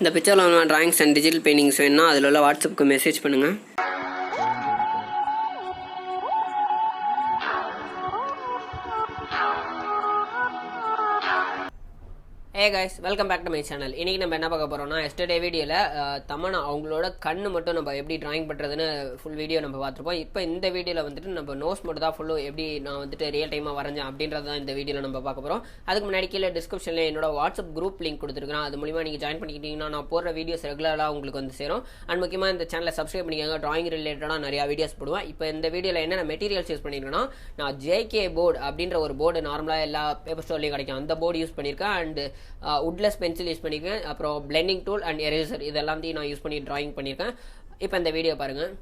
இந்த பிக்சரில் உள்ள டிராயிங்ஸ் அண்ட் டிஜிட்டல் பெயிண்டிங்ஸ் வேணும்னா அதில் உள்ள வாட்ஸ்அப்புக்கு மெசேஜ் பண்ணுங்கள். Hey guys, welcome back to my channel. இன்றைக்கி நம்ம என்ன பார்க்க போகிறோம்னா, எஸ்டர்டே வீடியோவில் தமன்னா அவங்களோட கண்ணு மட்டும் நம்ம எப்படி ட்ராயிங் பண்ணுறதுன்னு ஃபுல் வீடியோ நம்ம பார்த்துருப்போம். இப்போ இந்த வீடியோவில் வந்துட்டு நம்ம நோஸ் மட்டும் தான் ஃபுல்லும் எப்படி நான் வந்துட்டு ரியல் டைமாக வரைஞ்சேன் அப்படின்றது தான் இந்த வீடியோவில் நம்ம பார்க்க போகிறோம். அதுக்கு முன்னாடி கீழே டிஸ்கிரிப்ஷனில் என்னோட வாட்ஸ்அப் குரூப் லிங்க் கொடுத்துருக்கேன். அது மூலிமா நீங்கள் ஜாயின் பண்ணிக்கிட்டீங்கன்னா நான் போடுற வீடியோஸ் ரெகுலராக உங்களுக்கு வந்து சேரும். அண்ட் முக்கியமாக இந்த சேனலை சப்ஸ்கிரைப் பண்ணிக்கோங்க. ட்ராயிங் ரிலேட்டடாக நிறையா வீடியோஸ் போடுவேன். இப்போ இந்த வீடியோவில் என்னென்ன மெட்டீரியல்ஸ் யூஸ் பண்ணியிருக்கேன்னா, நான் ஜேகே போர்டு அப்படின்ற ஒரு போர்டு நார்மலாக எல்லா பேப்பர் ஸ்டோர்லேயும் கிடைக்கும், அந்த போர்டு யூஸ் பண்ணியிருக்கேன். அண்ட் உட்லெஸ் பென்சில் யூஸ் பண்ணியிருக்கேன். அப்புறம் பிளெண்டிங் டூல் அண்ட் எரேசர் இதெல்லாம் நான் யூஸ் பண்ணி ட்ராயிங் பண்ணியிருக்கேன். இப்போ இந்த வீடியோ பாருங்கள்.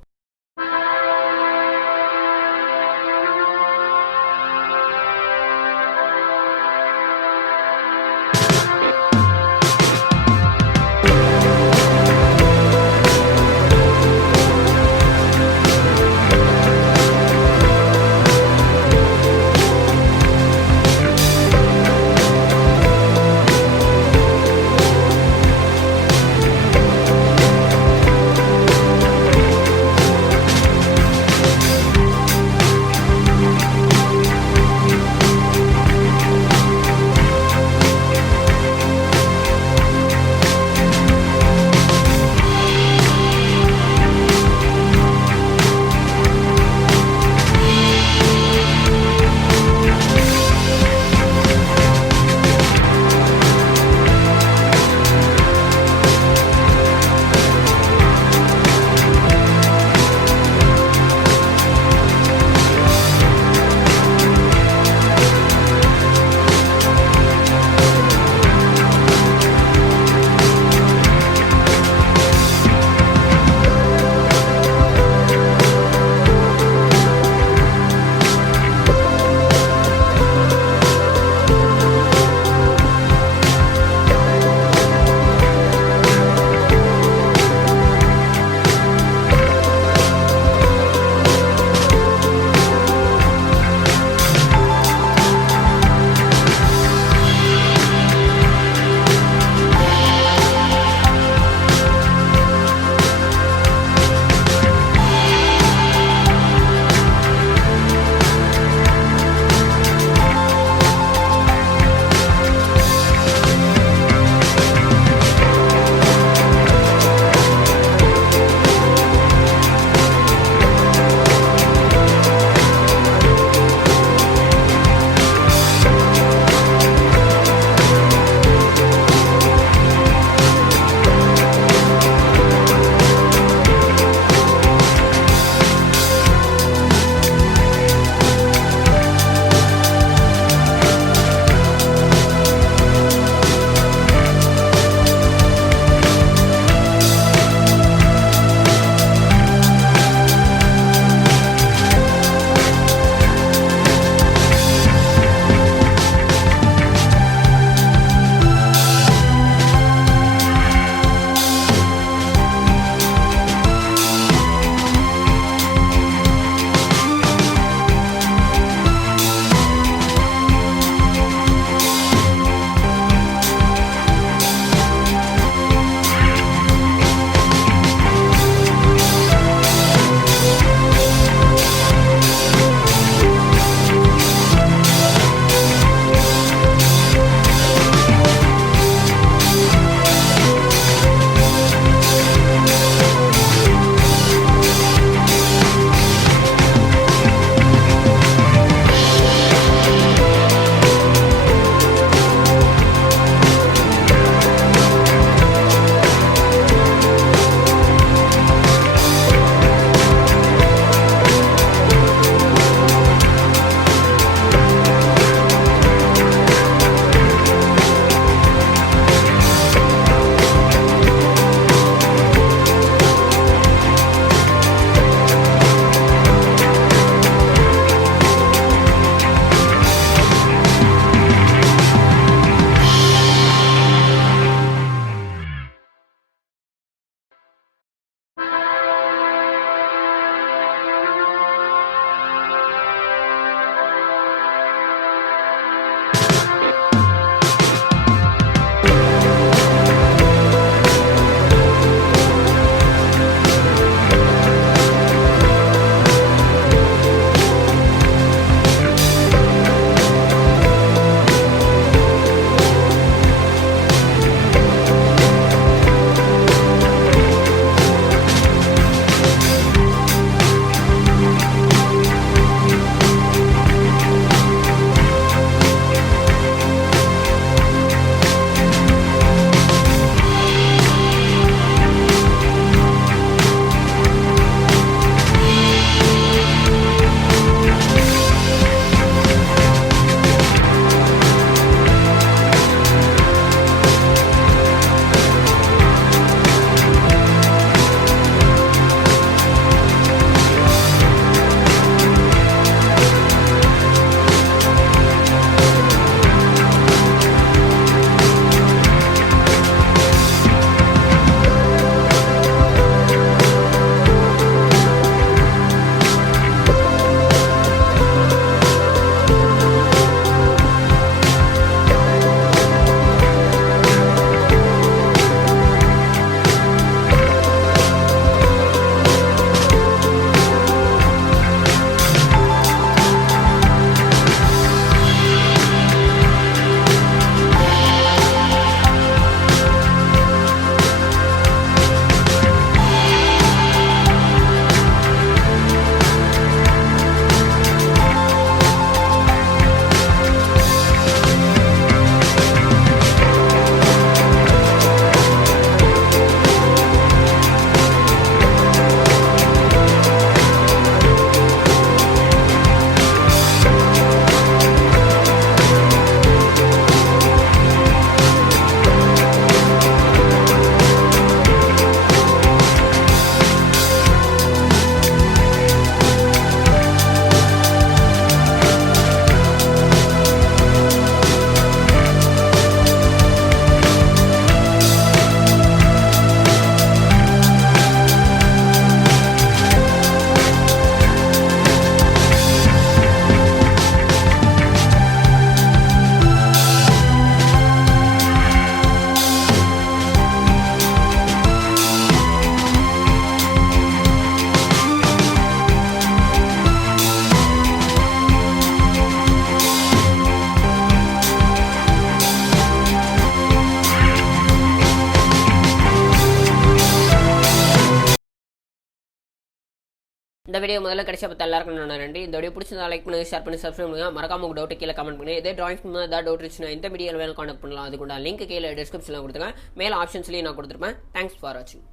இந்த வீடியோ முதல்ல கிடைச்ச பற்றி எல்லாருக்கும் நான் நன்றி. இந்த வீடியோ பிடிச்சதா லைக் பண்ணுங்க, ஷேர் பண்ணி சப்ஸ்கிரைப் பண்ணுங்க. மறக்காம உங்க டவுட் கீழே கமெண்ட் பண்ணுங்க. இதே டிராயிங்ஸ் ஏதாவது டவுட் இருந்துச்சுன்னா இந்த வீடியோவில் வேணும் கான்டாக்ட் பண்ணலாம். அதுக்குண்டா லிங்க் கீழே டிஸ்கிரிப்ஷனில் கொடுத்துருக்கேன், மேலே ஆப்ஷன்ஸ்லையும் நான் கொடுத்துருப்பேன். தேங்க்ஸ் ஃபார் வாட்சிங்.